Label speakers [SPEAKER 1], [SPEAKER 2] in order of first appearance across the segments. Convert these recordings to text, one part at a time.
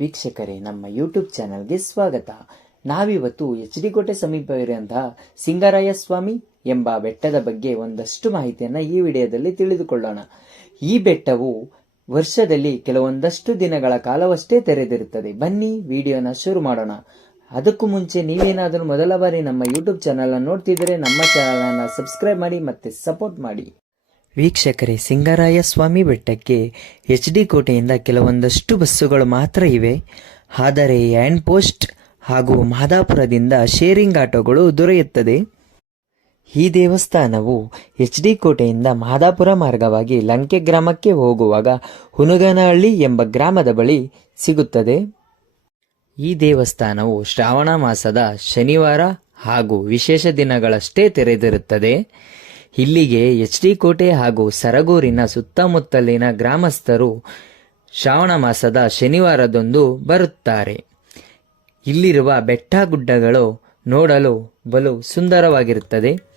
[SPEAKER 1] ವೀಕ್ಷಕರೇ, ನಮ್ಮ ಯೂಟ್ಯೂಬ್ ಚಾನಲ್ಗೆ ಸ್ವಾಗತ. ನಾವಿವತ್ತು ಎಚ್ ಡಿ ಕೋಟೆ ಸಮೀಪವಿರುವಂತಹ ಸಿಂಗರಾಯ ಸ್ವಾಮಿ ಎಂಬ ಬೆಟ್ಟದ ಬಗ್ಗೆ ಒಂದಷ್ಟು ಮಾಹಿತಿಯನ್ನು ಈ ವಿಡಿಯೋದಲ್ಲಿ ತಿಳಿದುಕೊಳ್ಳೋಣ. ಈ ಬೆಟ್ಟವು ವರ್ಷದಲ್ಲಿ ಕೆಲವೊಂದಷ್ಟು ದಿನಗಳ ಕಾಲವಷ್ಟೇ ತೆರೆದಿರುತ್ತದೆ. ಬನ್ನಿ, ವಿಡಿಯೋನ ಶುರು ಮಾಡೋಣ. ಅದಕ್ಕೂ ಮುಂಚೆ ನೀವೇನಾದರೂ ಮೊದಲ ಬಾರಿ ನಮ್ಮ ಯೂಟ್ಯೂಬ್ ಚಾನಲ್ ನೋಡ್ತಿದ್ರೆ ನಮ್ಮ ಚಾನಲ್ ಅನ್ನ ಸಬ್ಸ್ಕ್ರೈಬ್ ಮಾಡಿ ಮತ್ತೆ ಸಪೋರ್ಟ್ ಮಾಡಿ. ವೀಕ್ಷಕರೇ ಸಿಂಗರಾಯ ಸ್ವಾಮಿ ಬೆಟ್ಟಕ್ಕೆ ಎಚ್ ಡಿ ಕೋಟೆಯಿಂದ ಕೆಲವೊಂದಷ್ಟು ಬಸ್ಸುಗಳು ಮಾತ್ರ ಇವೆ. ಆದರೆ ಆ್ಯಂಡ್ ಪೋಸ್ಟ್ ಹಾಗೂ ಮಾದಾಪುರದಿಂದ ಶೇರಿಂಗ್ ಆಟೋಗಳು ದೊರೆಯುತ್ತದೆ. ಈ ದೇವಸ್ಥಾನವು ಎಚ್ ಡಿ ಕೋಟೆಯಿಂದ ಮಾದಾಪುರ ಮಾರ್ಗವಾಗಿ ಲಂಕೆ ಗ್ರಾಮಕ್ಕೆ ಹೋಗುವಾಗ ಹುನುಗನಹಳ್ಳಿ ಎಂಬ ಗ್ರಾಮದ ಬಳಿ ಸಿಗುತ್ತದೆ. ಈ ದೇವಸ್ಥಾನವು ಶ್ರಾವಣ ಮಾಸದ ಶನಿವಾರ ಹಾಗೂ ವಿಶೇಷ ದಿನಗಳಷ್ಟೇ ತೆರೆದಿರುತ್ತದೆ. ಇಲ್ಲಿಗೆ ಎಚ್ ಡಿ ಕೋಟೆ ಹಾಗೂ ಸರಗೂರಿನ ಸುತ್ತಮುತ್ತಲಿನ ಗ್ರಾಮಸ್ಥರು ಶ್ರಾವಣ ಮಾಸದ ಶನಿವಾರದಂದು ಬರುತ್ತಾರೆ. ಇಲ್ಲಿರುವ ಬೆಟ್ಟ ಗುಡ್ಡಗಳು ನೋಡಲು ಬಲು ಸುಂದರವಾಗಿರುತ್ತದೆ.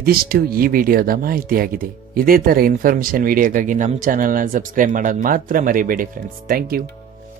[SPEAKER 1] ಇದಿಷ್ಟು ಈ ವಿಡಿಯೋದ ಮಾಹಿತಿಯಾಗಿದೆ. ಇದೇ ಥರ ಇನ್ಫಾರ್ಮೇಷನ್ ವಿಡಿಯೋಗಾಗಿ ನಮ್ಮ ಚಾನಲ್ನ ಸಬ್ಸ್ಕ್ರೈಬ್ ಮಾಡೋದು ಮಾತ್ರ ಮರಿಬೇಡಿ ಫ್ರೆಂಡ್ಸ್ ಥ್ಯಾಂಕ್ ಯು